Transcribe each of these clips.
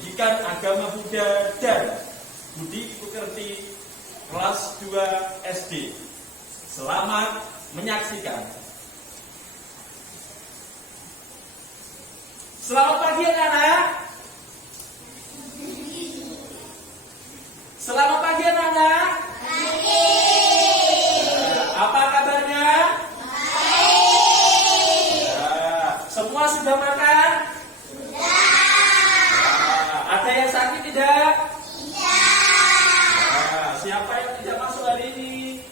Pendidikan Agama Buddha dan Budi Pekerti kelas 2 SD. Selamat menyaksikan. Selamat pagi anak-anak. Selamat pagi anak-anak. Pagi. Apa kabarnya? Baik. Semua sudah makan? Ada yang sakit tidak? Siapa yang tidak masuk hari ini?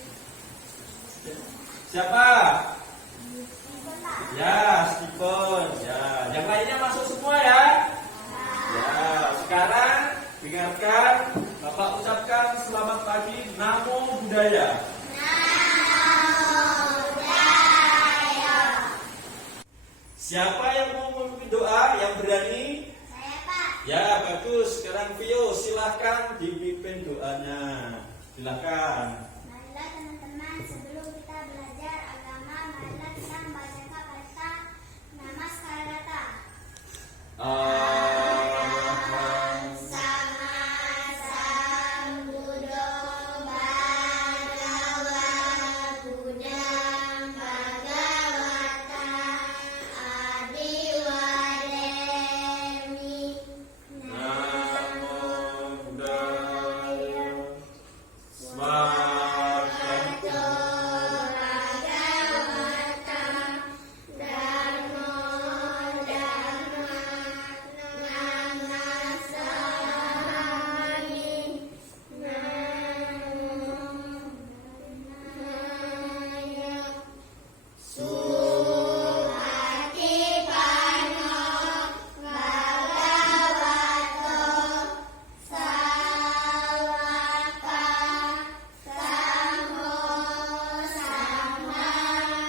Siapa? Ya, Stephen. Ya, yang lainnya masuk semua ya? Ya, sekarang dengarkan Bapak ucapkan selamat pagi. Namo Buddhaya. Siapa yang mau memimpin doa? Yang berani? Saya, Pak. Ya, bagus. Sekarang Vio, silahkan dipimpin doanya. Silahkan. Marilah teman-teman, sebelum kita belajar agama, marilah kita membacakan kata Namaskara. Arahang Sama Sambuddho Bhagava Buddhang Bhagavata Adiwademi Namo Buddhaya. Swakato. Bhagavata Dhammo Namasami Namaya Suhatipano Bhagavato Sawaka Samho Samanamani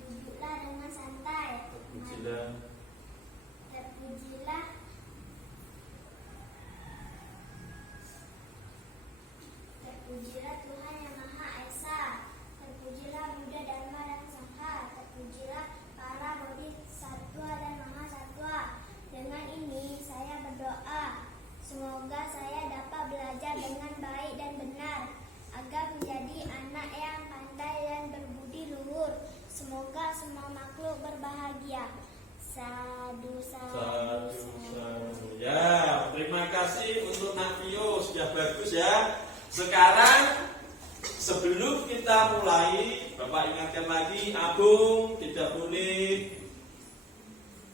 Duduklah dengan santai. Terpujilah. Terpujilah Terpujilah Tuhan yang Maha Esa. Terpujilah Buddha, Dharma, dan Sangha. Terpujilah para bodhisattva dan mahasatwa. Dengan ini saya berdoa, semoga saya dapat belajar dengan baik dan benar, agar menjadi anak yang pandai dan berbudi luhur. Semoga semua makhluk berbahagia. Sadu, sadu, Satu, sadu. satu. Ya, terima kasih untuk Navio, sudah bagus ya. Sekarang sebelum kita mulai, Bapak ingatkan lagi, Abung tidak boleh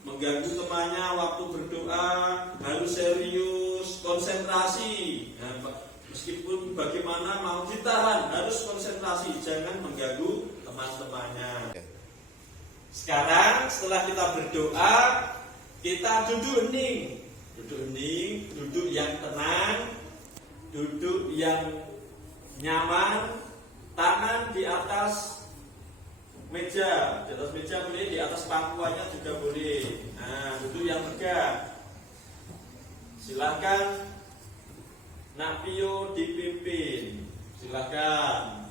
mengganggu temannya waktu berdoa, harus serius, konsentrasi. Nah, meskipun bagaimana mau ditahan, harus konsentrasi, jangan mengganggu teman-temannya. Sekarang setelah kita berdoa, kita duduk hening. Duduk hening, duduk yang tenang, duduk yang nyaman, tangan di atas meja. Di atas meja boleh, di atas pangkuannya juga boleh. Nah, duduk yang tegak. Silakan Nak Pio dipimpin. Silakan.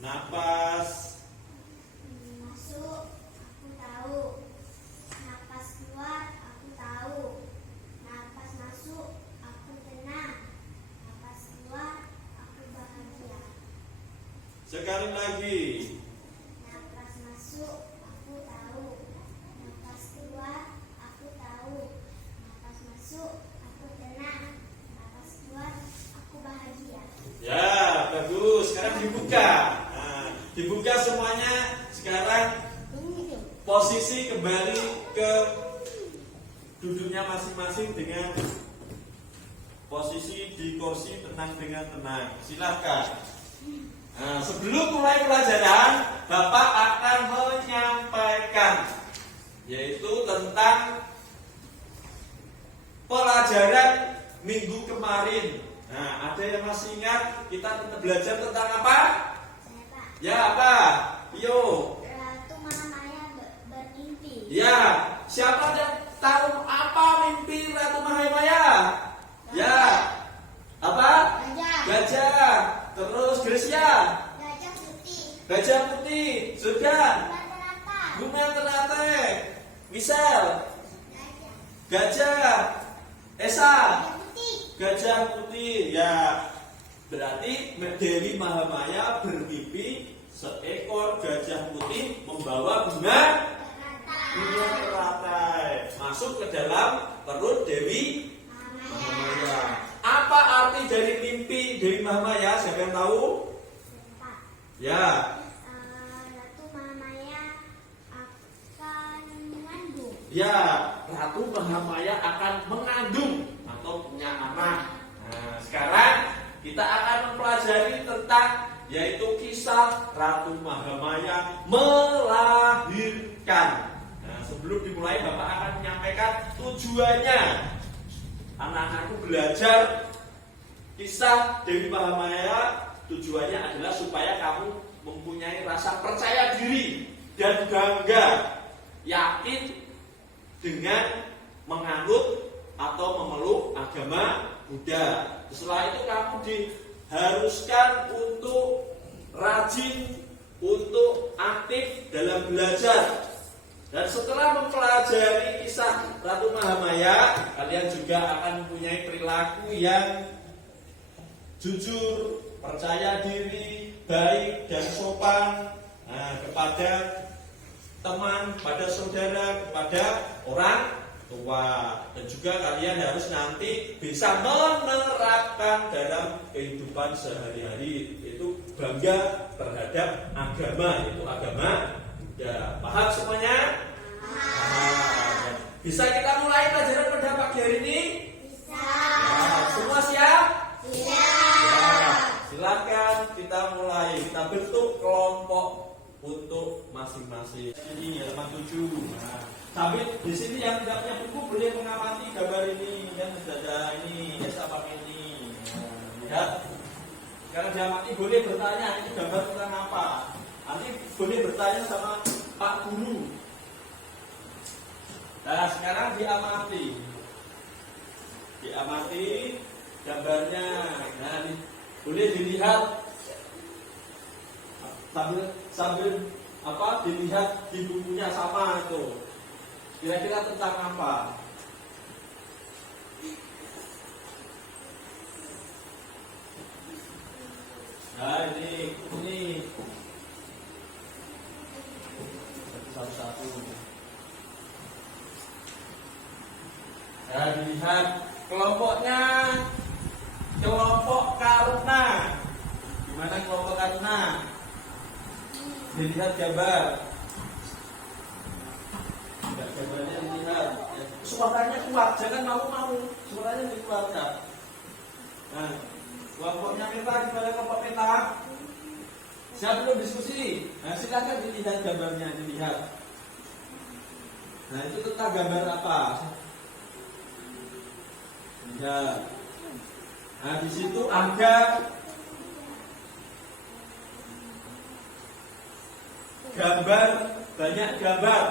Napas. Masuk, aku tahu. Napas keluar, aku tahu. Napas masuk, aku tenang. Napas keluar, aku bahagia. Sekali lagi. Napas masuk, aku tahu. Napas keluar, aku tahu. Napas masuk, aku tenang. Napas keluar, aku bahagia. Ya, bagus. Sekarang dibuka. Nah, dibuka semuanya. Sekarang posisi kembali ke duduknya masing-masing dengan posisi di kursi tenang dengan tenang. Silakan. Nah, sebelum mulai pelajaran, Bapak akan menyampaikan yaitu tentang pelajaran minggu kemarin. Nah, ada yang masih ingat kita belajar tentang apa? Saya, Pak. Ya, apa? Yo. Ratu Mahamaya bermimpi. Ya, siapa yang tahu apa mimpi Ratu Mahamaya? Ya. Apa? Gajah. Gajah. Terus Gracia. Gajah putih. Gajah putih. Sudah. Rata-rata. Bunga ternate. Misal. Gajah. Gajah. Esa. Gajah putih. Gajah putih. Ya. Berarti Dewi Mahamaya bermimpi seekor gajah putih membawa bunga teratai masuk ke dalam perut Dewi Mahamaya. Apa arti dari mimpi Dewi Mahamaya? Siapa yang tahu? Ya. Ratu Mahamaya akan mengandung. Ya, Ratu Mahamaya akan mengandung atau punya anak. Nah, sekarang kita akan mempelajari tentang yaitu kisah Ratu Mahamaya melahirkan. Nah, sebelum dimulai Bapak akan menyampaikan tujuannya. Anak-anakku belajar kisah Dewi Mahamaya, tujuannya adalah supaya kamu mempunyai rasa percaya diri dan bangga, yakin dengan menganut atau memeluk agama Buddha. Setelah itu kamu diharuskan untuk rajin, untuk aktif dalam belajar. Dan setelah mempelajari kisah Ratu Mahamaya, kalian juga akan mempunyai perilaku yang jujur, percaya diri, baik dan sopan kepada teman, kepada saudara, kepada orang tua. Dan juga kalian harus nanti bisa menerapkan dalam kehidupan sehari-hari, yaitu bangga terhadap agama, yaitu agama Buddha. Paham semuanya? Paham. Bisa kita mulai pelajaran pada pagi hari ini? Bisa. Ya, semua siap? Siap. Silakan kita mulai. Kita bentuk kelompok untuk masing-masing. Ini halaman 7. Nah, sambil di sini yang tidak punya buku boleh mengamati gambar ini. Yang sudah ada ini, ya saya pakai ini. Nah, lihat. Kalau diamati boleh bertanya ini gambar tentang apa. Nanti boleh bertanya sama Pak Guru. Nah, sekarang diamati. Diamati gambarnya. Nah, ini boleh dilihat sambil dilihat di bukunya sama itu. Kira-kira tentang apa? Nah, ini satu-satu. Nah, dilihat kelompoknya, kelompok Karuna. Gimana kelompok Karuna? Dilihat gambar. Gambarnya dilihat. Suaranya kuat, jangan malu-malu. Suaranya dikeluarkan. Nah, kelompoknya Meta, gimana kelompok Meta? Siapa belum diskusi? Nah, silakan dilihat gambarnya, dilihat. Nah, itu tentang gambar apa? Lihat. Nah, di situ ada gambar, banyak gambar.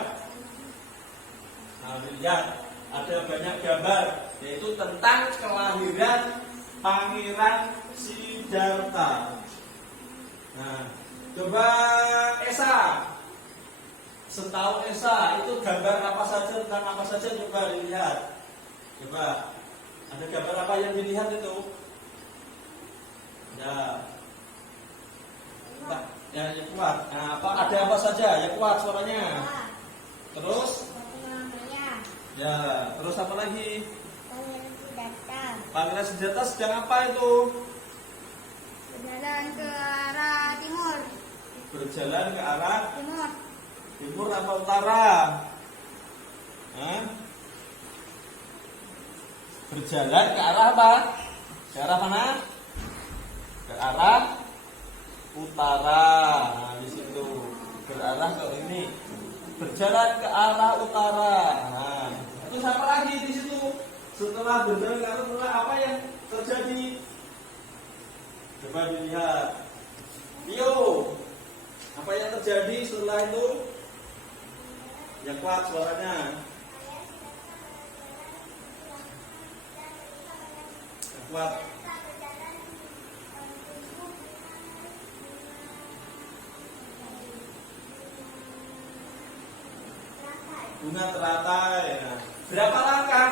Nah, lihat, ada banyak gambar, yaitu tentang kelahiran Pangeran Siddhartha. Nah, coba Esa, setahu Esa itu gambar apa saja, tentang apa saja, coba dilihat. Coba, ada gambar apa yang dilihat itu? Ya, ya kuat. Nah, ada apa saja? Ya kuat suaranya. Terus? Ya, terus apa lagi? Pangeran Siddhartha sedang apa itu? Berjalan ke arah timur. Berjalan ke arah Timur. timur apa utara? Hah? Berjalan ke arah apa? Ke arah mana? Ke arah utara. Nah, di situ berarah ke ini. Berjalan ke arah utara. Nah, terus apa lagi di situ? Setelah berjalan ke arah utara, apa yang terjadi? Coba dilihat. Yo, apa yang terjadi setelah itu? Yang kuat suaranya. Yang kuat. bunga teratai. Nah, berapa langkah?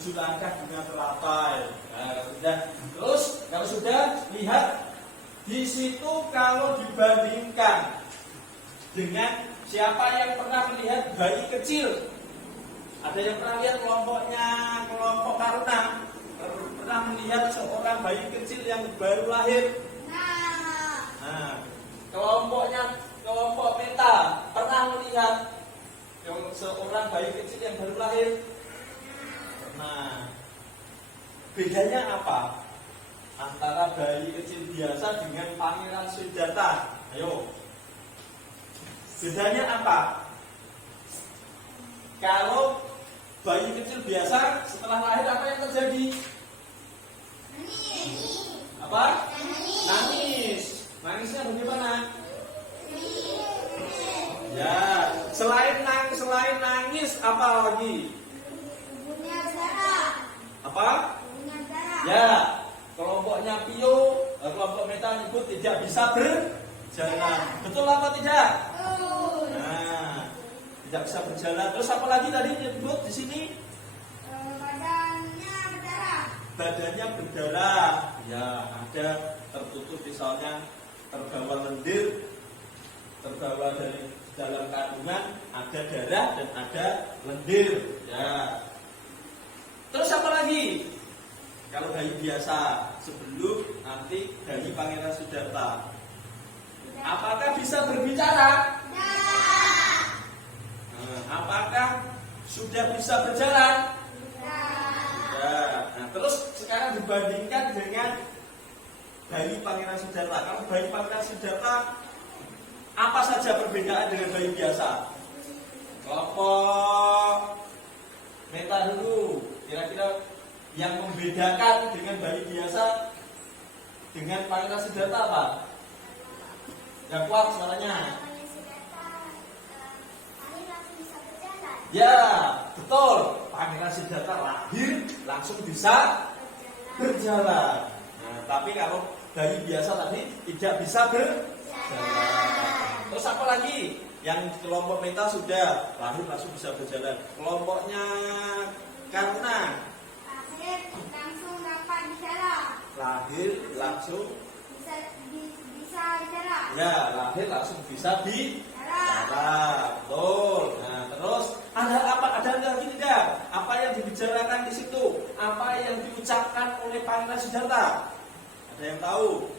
7 langkah bunga teratai. Nah, kalau sudah lihat di situ, kalau dibandingkan dengan siapa yang pernah melihat bayi kecil, ada yang pernah lihat kelompok Karuna, pernah melihat seorang bayi kecil yang baru lahir. Nah, kelompok Meta pernah melihat seorang bayi kecil yang baru lahir. Nah, bedanya apa antara bayi kecil biasa dengan Pangeran Siddhartha? Ayo, bedanya apa? Kalau bayi kecil biasa setelah lahir apa yang terjadi? Apa? Nangis. Nangisnya bagaimana? Ya, selain nangis apa lagi? Apa? Ya, kelompoknya Pio, kelompok Meta nyebut tidak bisa berjalan. Betul apa tidak? Nah, tidak bisa berjalan. Terus apa lagi tadi nyebut di sini? Badannya berdarah. Ya, ada tertutup misalnya terbawa lendir, terbawa dari dalam kandungan, ada darah dan ada lendir. Ya. Terus apa lagi? Kalau bayi biasa sebelum nanti bayi Pangeran Siddhartha, apakah bisa berbicara? Apakah sudah bisa berjalan? Ya. Nah, terus sekarang dibandingkan dengan bayi Pangeran Siddhartha. Kalau bayi Pangeran Siddhartha, apa saja perbedaan dengan bayi biasa? Kelompok Meta dulu. Kira-kira yang membedakan dengan bayi biasa dengan Pangeran Siddhartha apa? Yang kuat suaranya. Ya, betul. Pangeran Siddhartha lahir langsung bisa berjalan. Nah, tapi kalau bayi biasa tadi tidak bisa berjalan. Terus apa lagi? Yang kelompok Meta sudah lahir langsung bisa berjalan. Kelompoknya Karuna langsung dapat bicara. Lahir langsung Bisa bicara. ya, lahir langsung bisa bicara. Betul. Nah, terus ada apa? Ada lagi tidak? Apa yang dibicarakan di situ? Apa yang diucapkan oleh Pangeran Siddhartha? Ada yang tahu?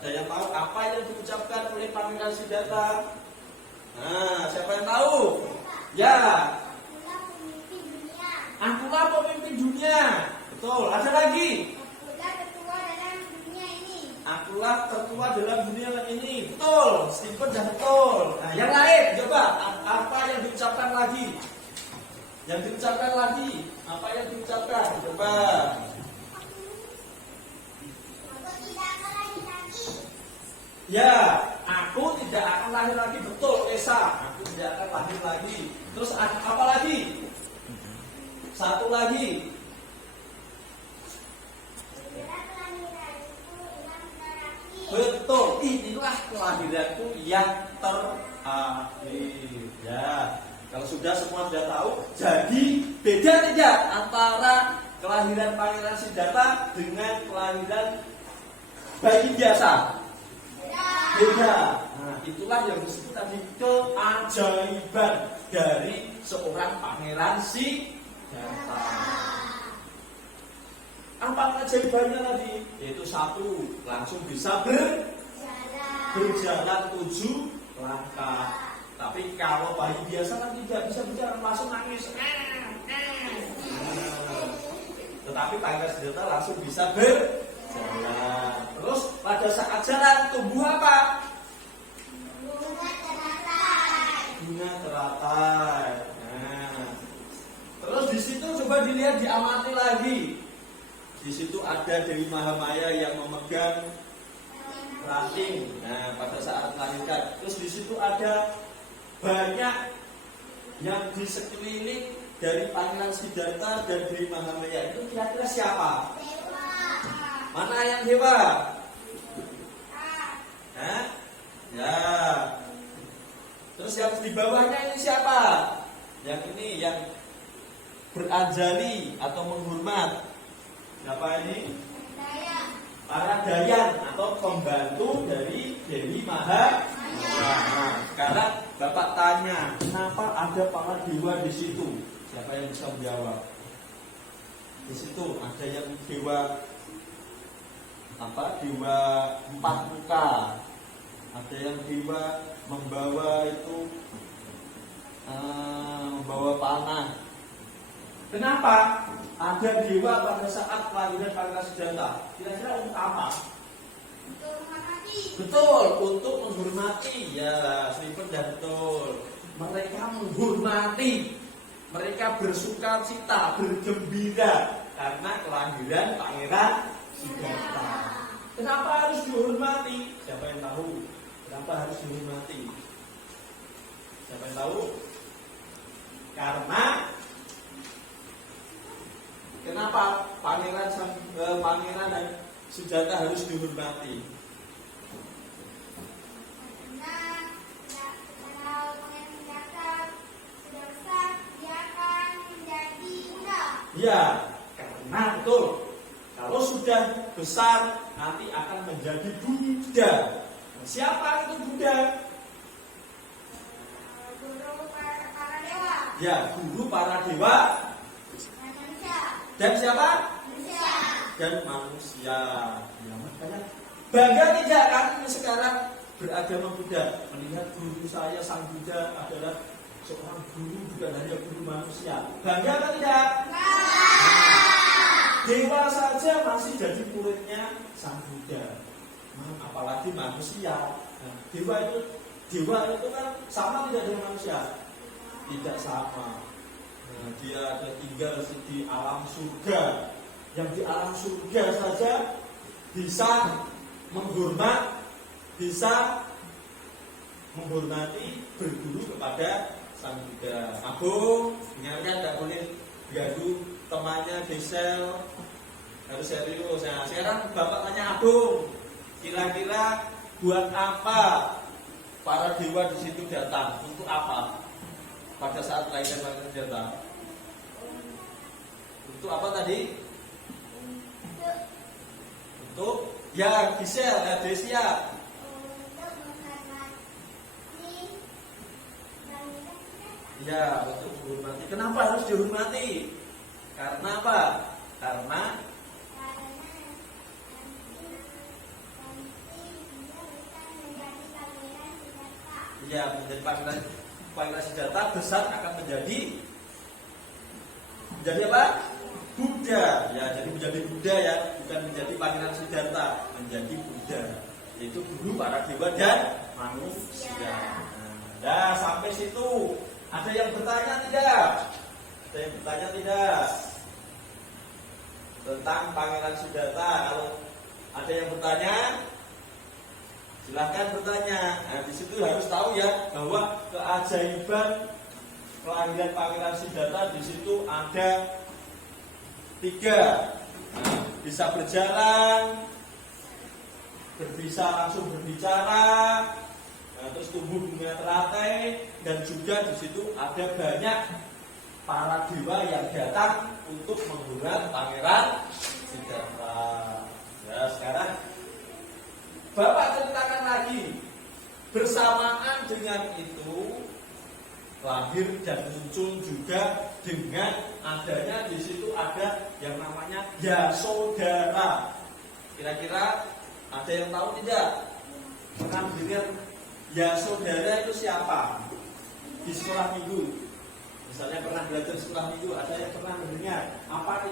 Ada yang tahu apa yang diucapkan oleh Pangeran Siddhartha? Nah, siapa yang tahu? Ya. Akulah pemimpin dunia. Betul. Ada lagi? Akulah tertua dalam dunia ini. Akulah tertua dalam dunia ini. Betul. Stephen dah betul. Nah, yang lain coba apa yang diucapkan lagi? Yang diucapkan lagi. Apa yang diucapkan? Coba. Aku tidak akan lahir lagi. Ya, aku tidak akan lahir lagi. Betul, Esa. Aku tidak akan lahir lagi. Terus apa lagi? Satu lagi. Betul, inilah kelahiranku yang terakhir. Ya, kalau sudah semua sudah tahu, jadi beda tidak antara kelahiran Pangeran Siddhartha dengan kelahiran bayi biasa? Beda. Nah, itulah yang disebut tadi keajaiban dari seorang Pangeran Siddhartha. Apa keajaibannya tadi? Yaitu satu, langsung bisa berjalan 7 langkah. Tapi kalau bayi biasa kan tidak bisa berjalan, langsung nangis. Tetapi Pangeran Siddhartha langsung bisa berjalan. Terus pada saat jalan tumbuh apa? Bunga teratai. Nah, terus di situ coba dilihat, diamati lagi. Di situ ada Dewi Mahamaya yang memegang ranting. Nah, pada saat melahirkan. Terus di situ ada banyak yang di sekeliling dari Pangeran Siddhartha dan Dewi Mahamaya. Itu kira-kira siapa? Mana yang dewa? Hah? Ya. Terus yang di bawahnya ini siapa? beranjali atau menghormat. Siapa ini? Daya. Para dayan atau pembantu dari Dewi Mahayana. Nah, sekarang Bapak tanya, kenapa ada para dewa di situ? Siapa yang bisa menjawab? Di situ ada yang dewa dewa 4 muka. Ada yang dewa membawa membawa panah. Kenapa ada dewa pada saat kelahiran Pangeran Siddhartha? Kira-kira untuk apa? Untuk menghormati. Betul, untuk menghormati. Ya, Sripen dan betul. Mereka menghormati. Mereka bersuka cita, bergembira karena kelahiran Pangeran Siddhartha. Kenapa harus dihormati? Siapa yang tahu? Kenapa harus dihormati? Siapa yang tahu? Karena kenapa Pangeran dan Siddhartha harus dihormati? Karena kalau Pangeran Siddhartha sudah besar, dia akan menjadi muda. Ya, karena betul. Kalau sudah besar nanti akan menjadi Buddha. Siapa itu Buddha? Guru para dewa. Ya, guru para dewa Dan manusia. dan siapa? Manusia. Dan manusia. Ya, makanya bangga tidak kan sekarang beragama Buddha, melihat guru saya sang Buddha adalah seorang guru bukan hanya guru manusia. Bangga atau tidak? Dewa saja masih jadi muridnya sang Buddha, apalagi manusia. Nah, dewa itu kan sama tidak dengan manusia? Tidak sama. Nah, dia ada tinggal di alam surga. Yang di alam surga saja bisa menghormati berguru kepada sang Buddha. Agung, dengarkan, tidak boleh gaduh temannya Desel, harus serius. Nah, sekarang Bapak tanya Agung, kira-kira buat apa para dewa di situ datang? Untuk apa? Pada saat kelahiran Pangeran Siddhartha. Untuk apa tadi? Untuk ya Desel, ya Desia. Untuk menghormati Pangeran Siddhartha. Ya, untuk menghormati. Kenapa harus dihormati? Karena apa? Karena Nanti dia bisa menjadi Pangeran Siddhartha. ya menjadi Pangeran Siddhartha besar akan menjadi apa? Buddha. Ya, jadi menjadi Buddha ya, bukan menjadi Pangeran Siddhartha, menjadi Buddha. Itu guru para dewa dan manusia. Nah, sampai situ. Ada yang bertanya tidak? Ada yang bertanya tidak? Tentang Pangeran Siddhartha. Kalau ada yang bertanya, silahkan bertanya. Nah, di situ harus tahu ya bahwa keajaiban kelahiran Pangeran Siddhartha di situ ada 3. Nah, bisa berjalan, bisa langsung berbicara, terus tumbuh bunga teratai, dan juga di situ ada banyak para dewa yang datang untuk menghormati Pangeran Siddhartha. Ya, sekarang Bapak ceritakan lagi. Bersamaan dengan itu lahir dan muncul juga dengan adanya di situ ada yang namanya Yasodhara. Kira-kira ada yang tahu tidak? Pernah dengar Yasodhara itu siapa? Di sekolah minggu. Misalnya pernah belajar sekolah minggu, ada yang pernah mendengar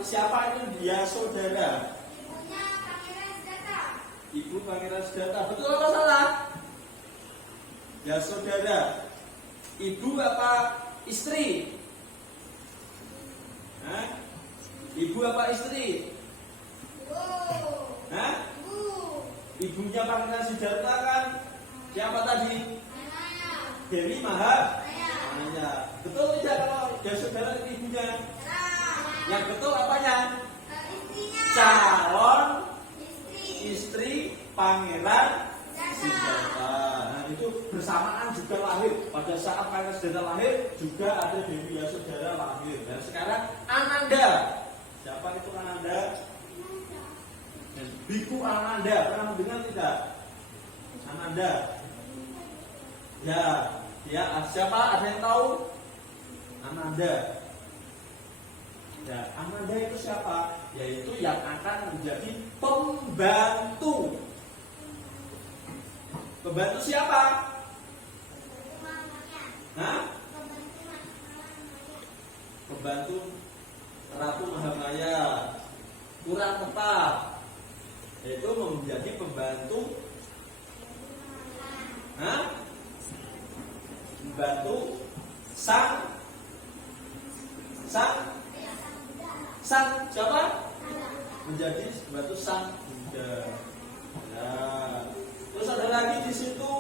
siapa itu Yasodhara? Ibunya Pangeran Siddhartha. Ibu Pangeran Siddhartha. Betul atau salah? Yasodhara. Ibu apa istri? Hah? Ibu apa istri? Hah? Ibunya Pangeran Siddhartha kan siapa tadi? Dewi Mahayana. Betul tidak kalau Yasodhara itu ibunya? Yang betul apanya? Calon istri Pangeran Siddhartha. Nah, itu bersamaan juga lahir. Pada saat Pangeran Siddhartha lahir juga ada Dewi Yasodhara lahir. Dan sekarang Ananda. Siapa itu Ananda? Biku Ananda. Pernah mendengar tidak? Ananda. Ya, ya. Siapa? Ada yang tahu? Ananda. Ya, Ananda itu siapa? Yaitu yang akan menjadi pembantu. Pembantu siapa? Hah? Pembantu Ratu Mahamaya. Kurang tepat. Yaitu menjadi pembantu. Hah? Pembantu sang siapa? Menjadi pembantu sang Buddha. Ya. Terus ada lagi di situ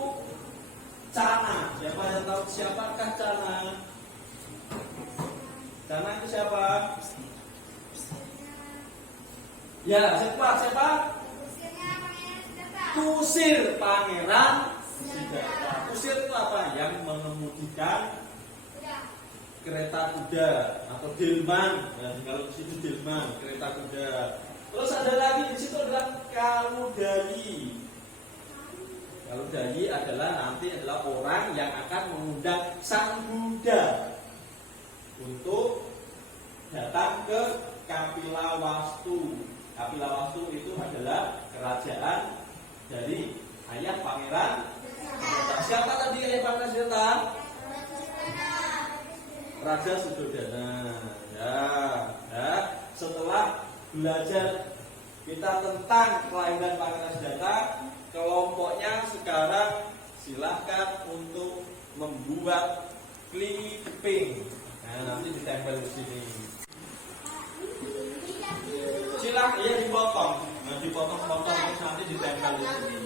Cana. Siapa yang tahu siapakah Cana? Cana itu siapa? Ya, siapa? Kusir Pangeran Siddhartha. Kusir itu apa? Yang mengemudikan kereta kuda atau delman. Ya, kalau di situ delman, kereta kuda. Terus ada lagi di situ adalah Kaludari. Kaludari adalah orang yang akan mengundang Sang Buddha untuk datang ke Kapilawastu. Kapilawastu itu adalah kerajaan dari ayah Pangeran Siddhartha. Siapa tadi ayah Pangeran Siddhartha? Raja Suddhodana. Ya. Setelah belajar kita tentang kelahiran Pangeran Siddhartha, kelompoknya sekarang silahkan untuk membuat clipping. Nah, nanti ditempel di sini. Silahkan ya dipotong. Nah, dipotong-potong terus nanti ditempel di sini.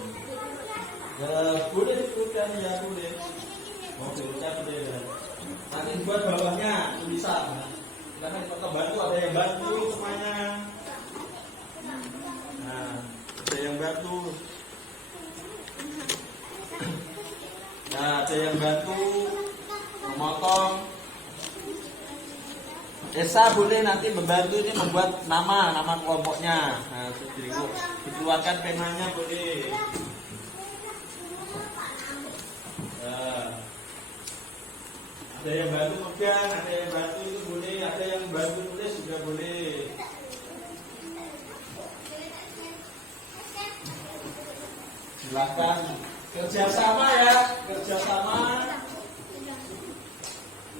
Ya, boleh diurutkan ya, boleh. Mau diurutkan boleh ya. Nanti buat bawahnya tulisan. Karena kita bantu, ada yang bantu semuanya. Nah, ada yang bantu. Nah, ada yang bantu memotong. Esa boleh nanti membantu ini membuat nama kelompoknya. Nah, dikeluarkan penanya boleh. Nah, ada yang bantu pegang, ada yang bantu itu boleh, ada yang bantu tulis juga boleh. Silakan kerjasama ya, kerjasama.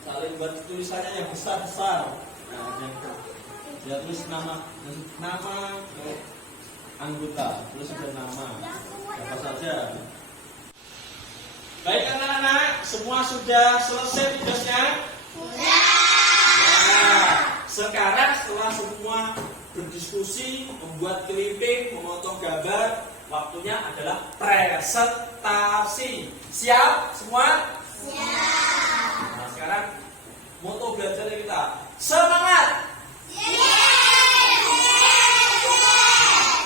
Saling buat tulisannya yang besar-besar. Nah, ya tulis nama anggota, terus ada nama apa saja. Baik anak-anak, semua sudah selesai tugasnya? Sudah. Ya, sekarang setelah semua berdiskusi, membuat clipping, memotong gambar, waktunya adalah presentasi. Siap semua? Siap. Nah, sekarang moto belajar kita semangat.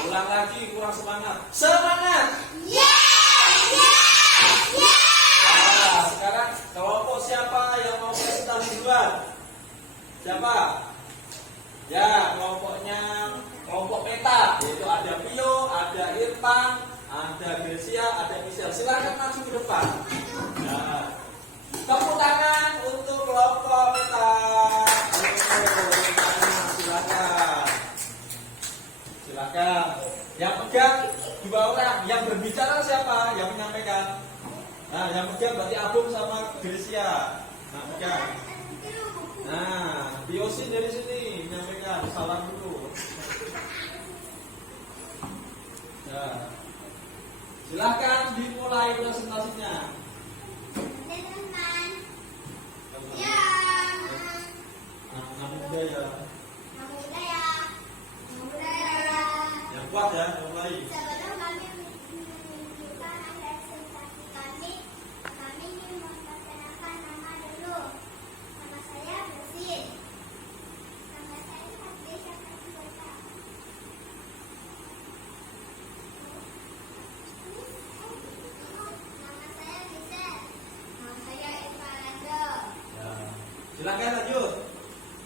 Ulang lagi, kurang semangat. Semangat. Nah, sekarang kelompok siapa yang mau presentasi duluan? Siapa? Ya, kelompok peta, yaitu ada Pio, ada Irfan, ada Gracia, ada Michelle. Silakan maju ke depan. Nah, tepuk tangan untuk kelompok peta. Silakan. Yang pegang 2 orang. Yang berbicara siapa? Yang menyampaikan. Nah, yang pegang berarti Abung sama Gracia. Nah, pegang. Nah, Biosin dari sini menyampaikan salam dulu. Nah, silahkan dimulai presentasinya. Anak muda ya. Yang kuat ya, mulai. Sebelum kami menunjukkan presentasi kami ingin memperkenalkan nama dulu. Nama saya Bersih. Nama saya Desa Kota. Nama saya Silakan lanjut.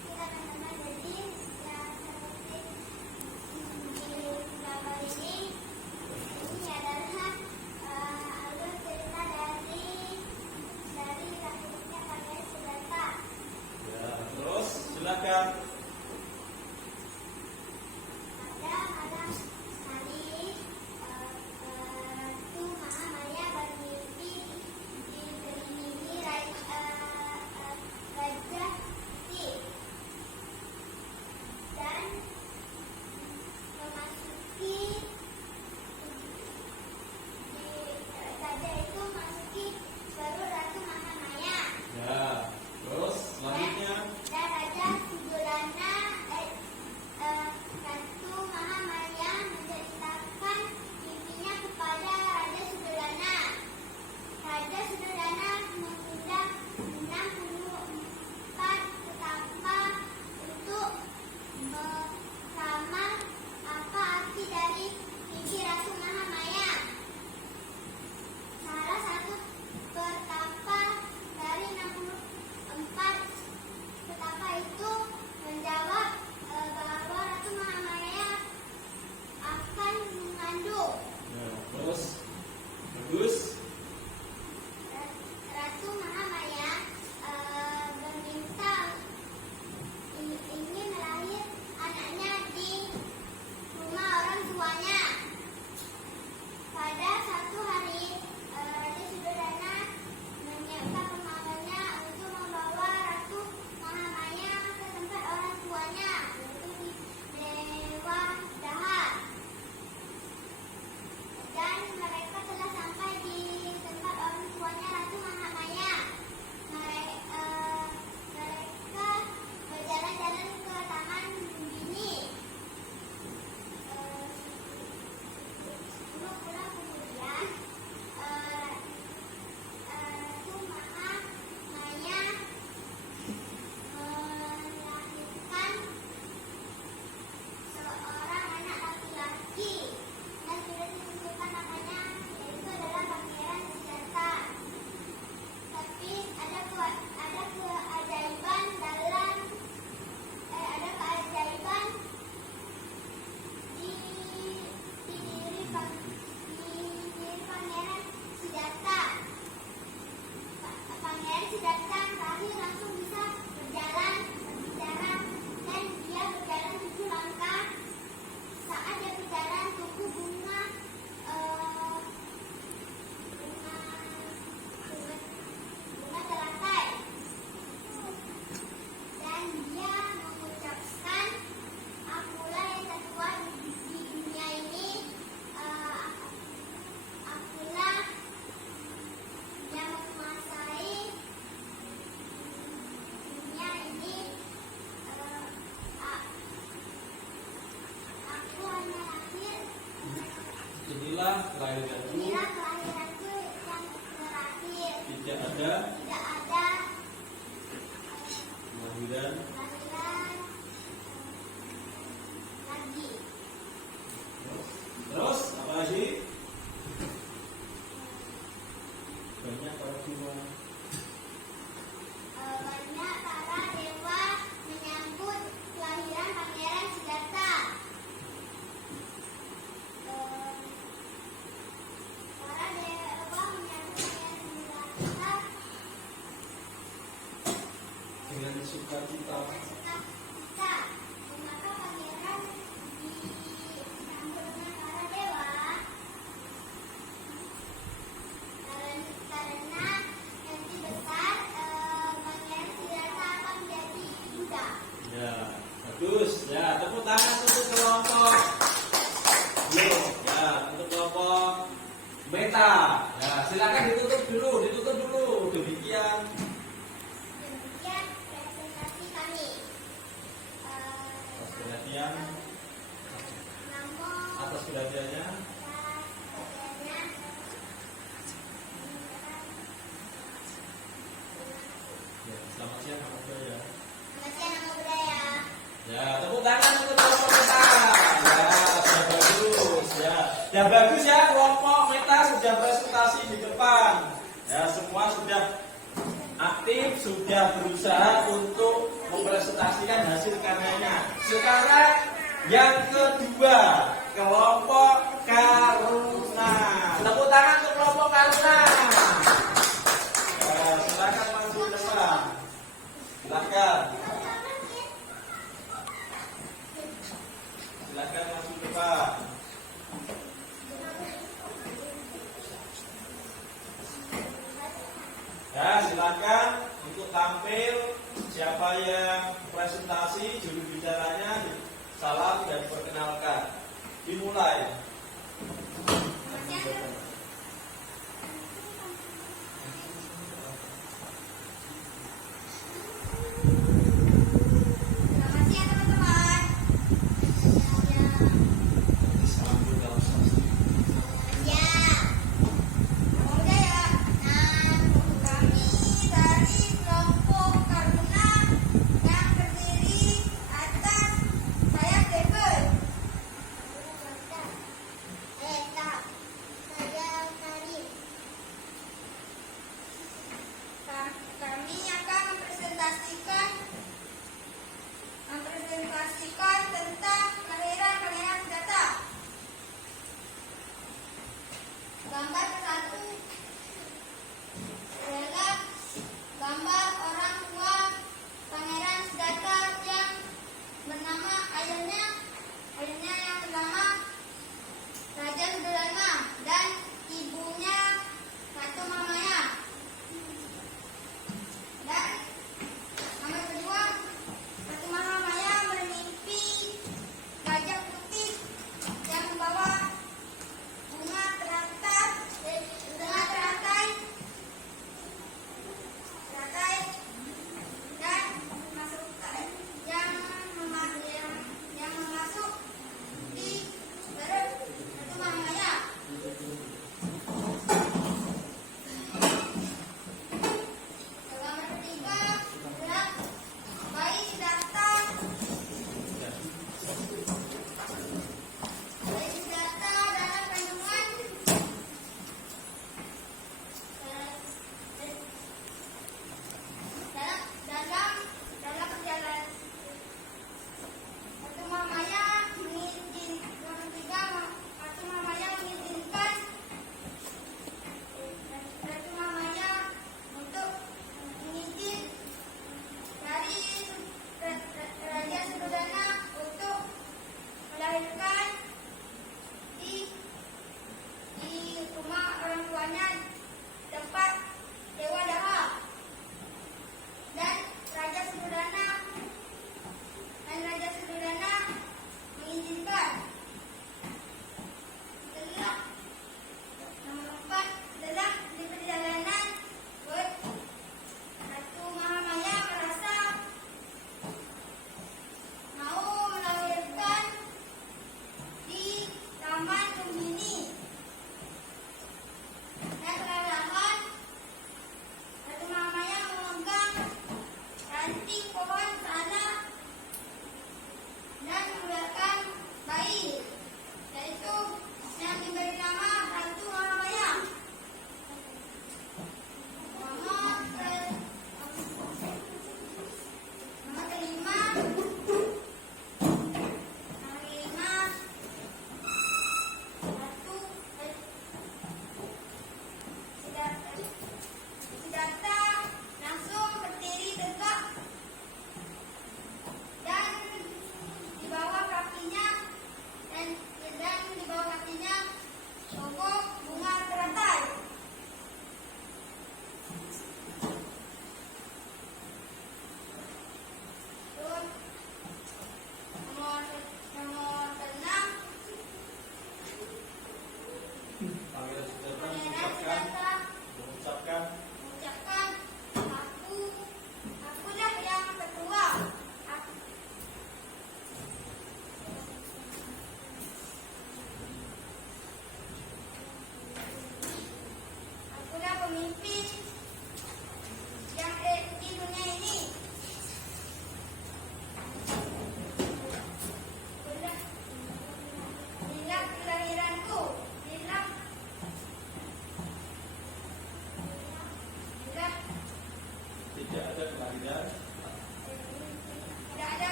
Kita teman-teman, jadi ya seperti di gambar ini adalah alur cerita dari lahirnya Pangeran Siddhartha. Ya, terus silakan. Pada malam hari Ratu Mahamaya bermimpi dikelilingi Raja Siti dan memasuki raja itu memasuki baru Ratu Mahamaya. Ya, terus selanjutnya. Dan Raja Sudolana Ratu Mahamaya menceritakan mimpinya kepada Raja Sudolana. Raja Sudolana mengundang 64 petapa untuk melamar apa arti dari mimpi Ratu Mahamaya. Salah satu petapa dari 64 petapa itu menjawab bahwa Ratu Mahamaya akan mengandung. Ya, terus bagus. Ratu Mahamaya meminta ingin melahir anaknya di rumah orang tuanya. Pada satu hari Raja Sudolana menyiapkan pemawanya untuk membawa Ratu Mahamaya ke tempat orang tuanya, yaitu di Dewa Dahat. Dan mereka telah sampai di tempat orang tuanya Ratu Mahamaya. Mereka berjalan-jalan ke Taman Lumbini. 10 bulan kemudian, Ratu Mahamaya melahirkan seorang anak laki-laki dan sudah ditentukan namanya, yaitu adalah Pangeran Siddhartha. Tapi ada keajaiban di diri Pangeran Siddhartha. Pangeran Siddhartha terakhir langsung bisa berbicara, dan dia berjalan 7 langkah. Saat dia berjalan, tumbuh bunga teratai, dan dia mengucapkan, akulah yang tertua di dunia ini, akulah yang menguasai dunia ini, aku hanya lahir, Inilah kelahiranku, inilah kelahiranku yang terakhir, tidak ada tidak ada kelahiran. kelahiran lagi. Terus apa lagi? Banyak para dewa. Banyak para dewa menyambut kelahiran Pangeran Siddhartha. Para dewa menyambut Pangeran Siddhartha Dengan sukacita. dengan sukacita. Maka pangeran disambut dengan para dewa karena nanti besar Pangeran Siddhartha akan menjadi Buddha. Ya, bagus. Ya, tepuk tangan untuk kelompok. Ya, untuk kelompok Meta. Ya, silakan ditutup dulu. Demikian. Demikian presentasi kami. Atas perhatian, Namun atas perhatiannya. bagiannya Ya, selamat siang, Pak ya. Selamat siang, Nama Budaya. Ya, tepuk tangan untuk kelompok Meta. Ya, sudah bagus. Ya, bagus ya kelompok Meta sudah presentasi di depan. Ya, semua sudah aktif. sudah berusaha untuk mempresentasikan hasil karyanya. Sekarang yang kedua, kelompok Karuna. Tepuk tangan untuk kelompok Karuna. Silakan maju ke depan. Silakan. Silakan maju ke depan. Ya, silakan untuk tampil. Siapa yang presentasi, juru bicaranya salam dan diperkenalkan. Dimulai.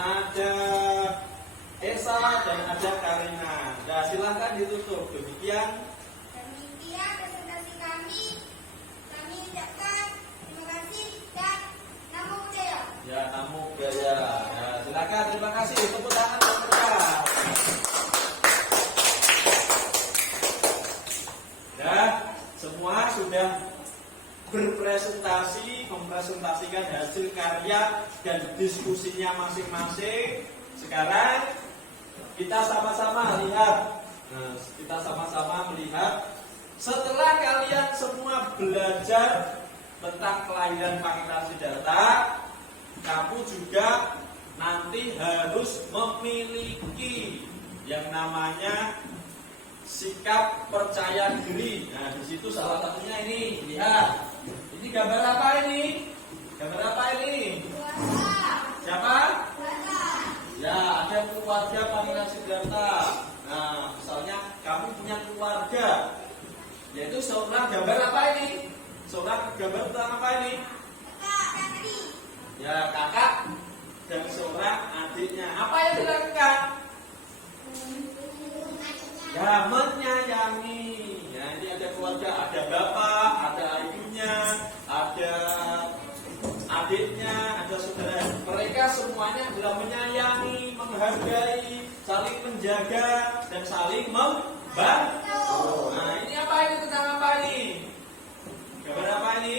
ada Esa dan ada Karina. Nah, silahkan ditutup. Demikian presentasi kami. Kami ucapkan terima kasih dan namo buddhaya. ya namo buddhaya. Ya, silakan, terima kasih. Tepuk tangan untuk mereka. Ya, semua sudah berpresentasi, mempresentasikan hasil karya dan diskusinya masing-masing. Sekarang kita sama-sama lihat. Nah, kita sama-sama melihat setelah kalian semua belajar tentang kelahiran Pangeran Siddhartha, kamu juga nanti harus memiliki yang namanya sikap percaya diri. Nah, di situ salah satunya ini, lihat. Ini gambar apa ini? Gambar apa ini? Siapa? Ya, ada keluarga Pangeran Siddhartha. Nah, misalnya kamu punya keluarga, yaitu seorang gambar apa ini? Seorang gambar tentang apa ini? Ya, kakak dan seorang adiknya. Apa yang dilakukan? Ya, menyayangi. Ya, ini ada keluarga, ada bapak, ada ibunya, ada adiknya, ada saudara. Mereka semuanya adalah menyayangi, menghargai, saling menjaga, dan saling membantu. Nah, ini apa ini, tentang apa ini? Gambar apa ini?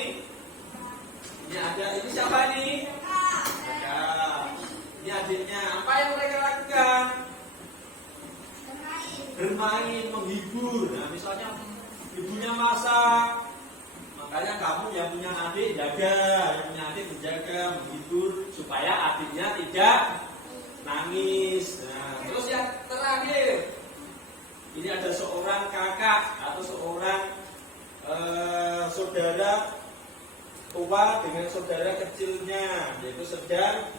Ini ada, ini siapa ini? Ya, ini adiknya. Apa yang mereka lakukan? Bermain, menghibur. Nah, misalnya ibunya masak, makanya kamu yang punya adik jaga, yang punya adik menjaga, menghibur supaya adiknya tidak nangis. Nah, terus yang terakhir, ini ada seorang kakak atau seorang saudara tua dengan saudara kecilnya, yaitu sedang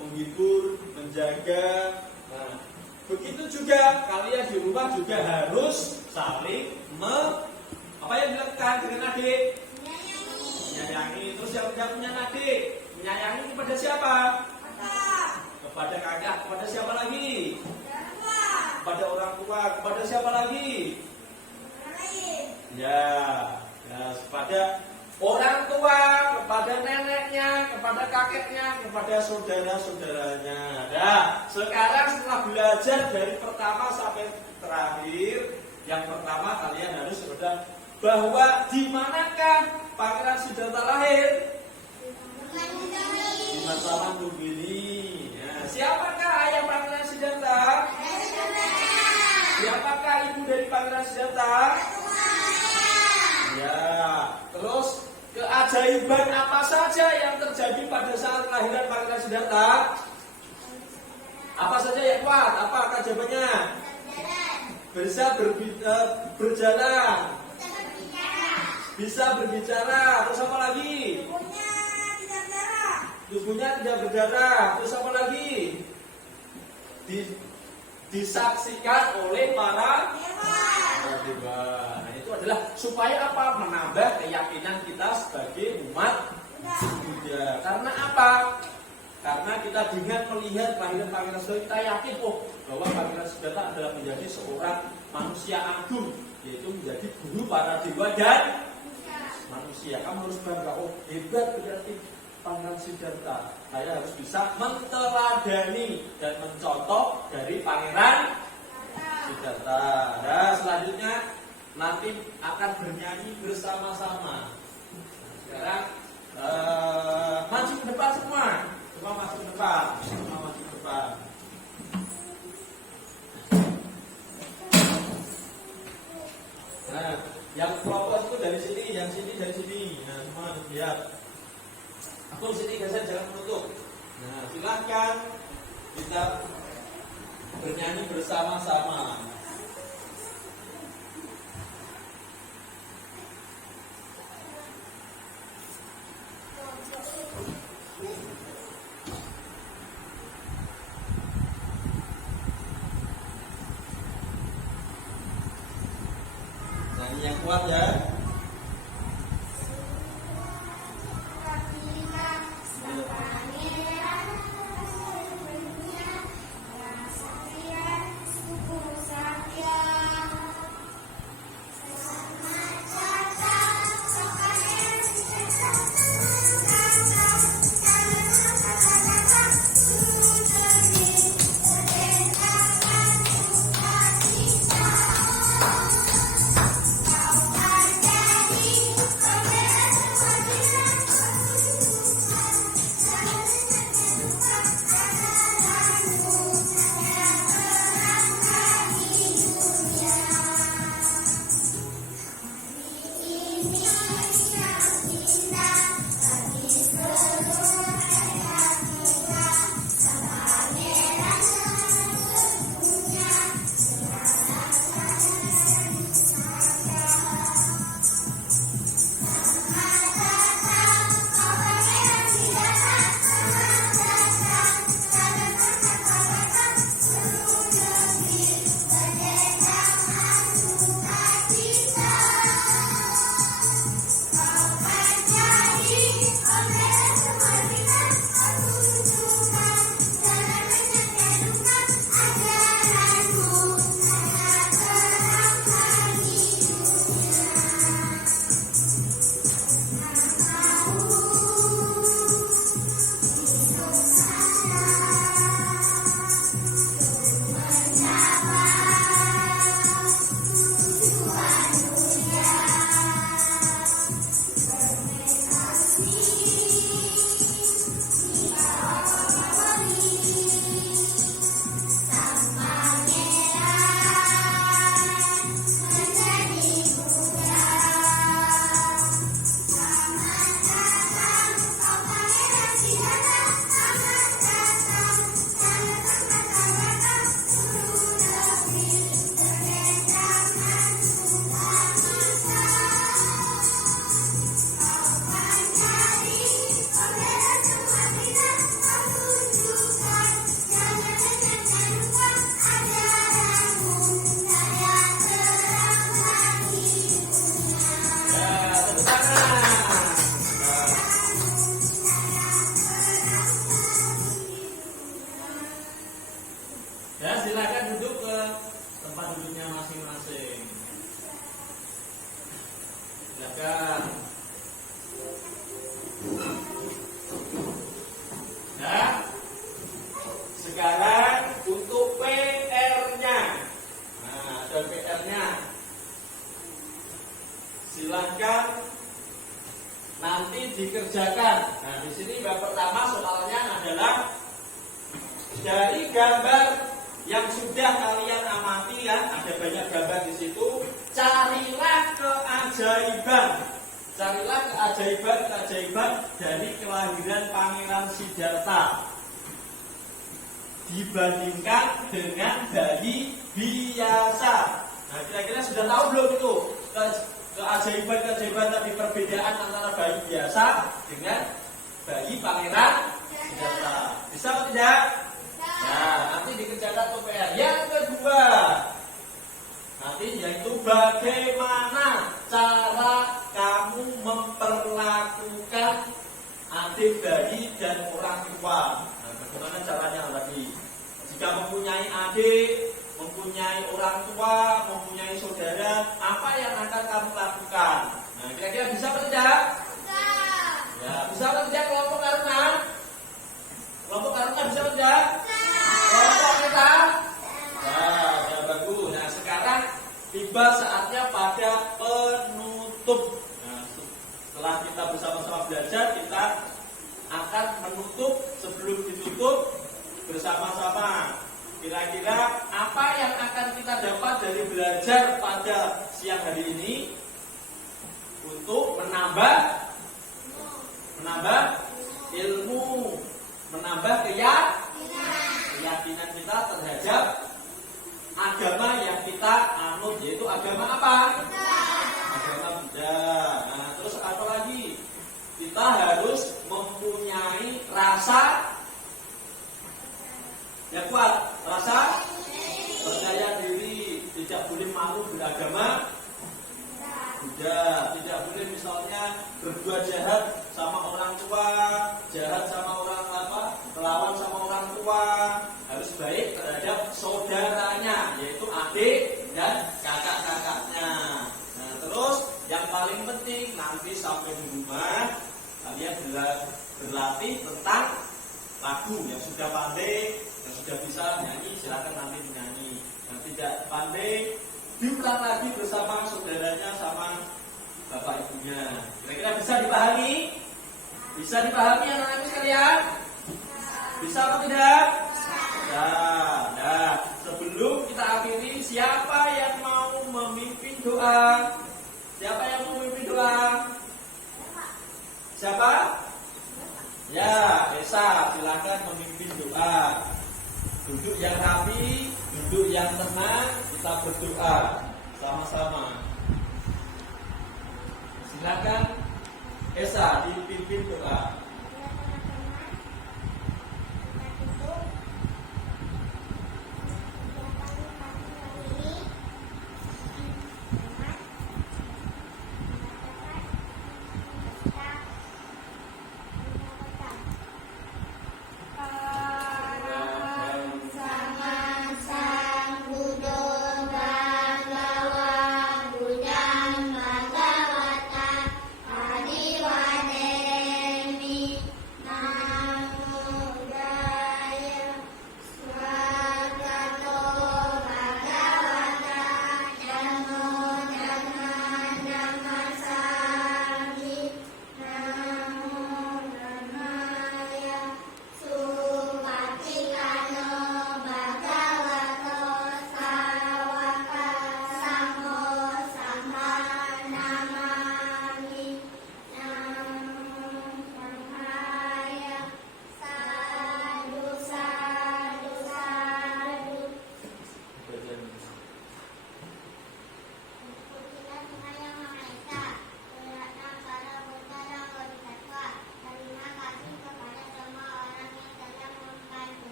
menghibur, menjaga. Nah, begitu juga kalian di rumah juga harus saling apa yang dilakukan dengan adik? Menyayangi. Terus yang tidak punya adik, menyayangi kepada siapa? Kepada kakak. Kepada siapa lagi? Kepada orang tua. Kepada siapa lagi? Ya, kepada orang tua, kepada neneknya, kepada kakeknya, kepada saudara-saudaranya. Nah, sekarang setelah belajar dari pertama sampai terakhir, yang pertama kalian harus sudah bahwa di manakah Pangeran Siddhartha lahir? Di Matraman Lumbini. Nah, siapakah ayah Pangeran Siddhartha? Siapakah ibu dari Pangeran Siddhartha? Ya, terus keajaiban apa saja yang terjadi pada saat kelahiran Pangeran Siddhartha? Apa saja yang kuat? Apa keajaibannya? Bisa berjalan, bisa berbicara. Terus apa lagi? Tubuhnya tidak berdarah. Terus apa lagi? Disaksikan oleh para dewa. Nah, itu adalah supaya apa? Menambah keyakinan kita sebagai umat Buddha. Karena apa? Karena kita dengan melihat kelahiran Pangeran Siddhartha, kita yakin bahwa Pangeran Siddhartha adalah menjadi seorang manusia agung, yaitu menjadi guru para dewa dan manusia. Kamu harus bangga, hebat berarti Pangeran Siddhartha. Saya harus bisa menteladani dan mencontoh dari Pangeran Siddhartha. Nah, selanjutnya nanti akan bernyanyi bersama-sama. Sekarang maju ke depan semua. Semua masuk ke depan. Semua masuk ke depan. Nah, yang kelompok itu dari sini, yang sini dari sini. Nah, semua lihat. Aku di sini geser, jangan menutup. Nah, silakan kita bernyanyi bersama-sama. Nyanyi yang kuat ya. Ya, silakan duduk ke tempat duduknya masing-masing. Silakan. Ya. Sekarang untuk PR-nya. Nah, ada PR-nya. Silahkan nanti dikerjakan. Nah, di sini bab pertama soalnya adalah dari gambar yang sudah kalian amati ya, ada banyak gambar di situ. Carilah keajaiban. Carilah keajaiban dari kelahiran Pangeran Siddhartha dibandingkan dengan bayi biasa. Nah, kira-kira sudah tahu belum itu keajaiban tadi, perbedaan antara bayi biasa dengan bayi Pangeran Siddhartha? Bisa atau tidak? Nah, nanti dikerjakan PR. Yang kedua, nanti yaitu bagaimana cara kamu memperlakukan adik bayi dan orang tua. Nah, bagaimana caranya tadi? Jika mempunyai adik, mempunyai orang tua, mempunyai saudara, apa yang akan kamu lakukan? Nah, kira-kira bisa atau tidak? Bisa. Ya, bisa atau tidak kelompok Karuna? Kelompok Karuna bisa atau tidak? Kelompok kita? Nah, ya bagus. Nah, sekarang tiba saatnya pada penutup. Nah, setelah kita bersama-sama belajar, kita akan menutup. Sebelum ditutup bersama-sama, kira-kira apa yang akan kita dapat dari belajar pada siang hari ini untuk menambah ilmu, menambah keyakinan kita terhadap agama yang kita anut, yaitu agama apa? Agama Buddha. Nah, terus apa lagi? Kita harus mempunyai rasa yang kuat, rasa percaya diri, tidak boleh malu beragama Buddha, tidak boleh misalnya berbuat jahat sama orang tua, jahat sama orang apa, melawan sama orang tua, harus baik terhadap saudaranya, yaitu adik dan kakak-kakaknya. Nah, terus yang paling penting nanti sampai di rumah kalian berlatih tentang lagu. Yang sudah pandai, yang sudah bisa nyanyi, silakan nanti menyanyi. Yang tidak pandai, diulang lagi bersama saudaranya sama bapak ibunya. Kira-kira bisa dipahami? Bisa dipahami anak-anak sekalian? Bisa atau tidak? Nah, sebelum kita akhiri, siapa yang mau memimpin doa? Siapa yang mau memimpin doa? Siapa? Ya, Esa, silakan memimpin doa. Duduk yang rapi, duduk yang tenang, kita berdoa sama-sama. Silakan Esa dipimpin doa. Buddha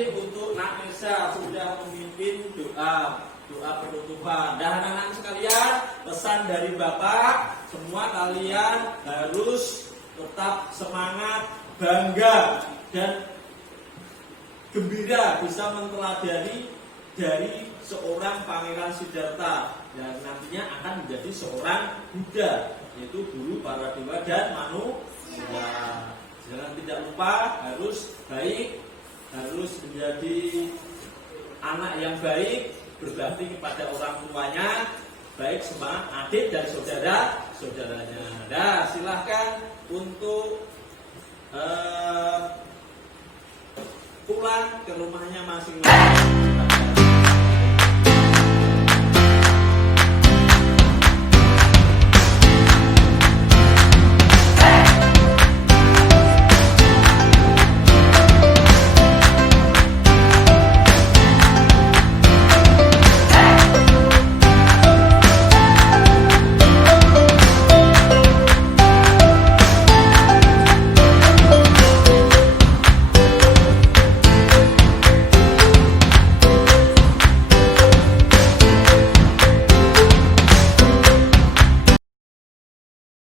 kasih untuk Nak Nesa sudah memimpin doa penutupan. Dan anak-anak sekalian, pesan dari Bapak, semua kalian harus tetap semangat, bangga dan gembira bisa menteladani dari seorang Pangeran Siddhartha yang nantinya akan menjadi seorang Buddha, yaitu guru para dewa dan manusia. Jangan tidak lupa harus baik, harus menjadi anak yang baik, berbakti kepada orang tuanya, baik sama adik dan saudara-saudaranya. Nah, silahkan untuk pulang ke rumahnya masing-masing.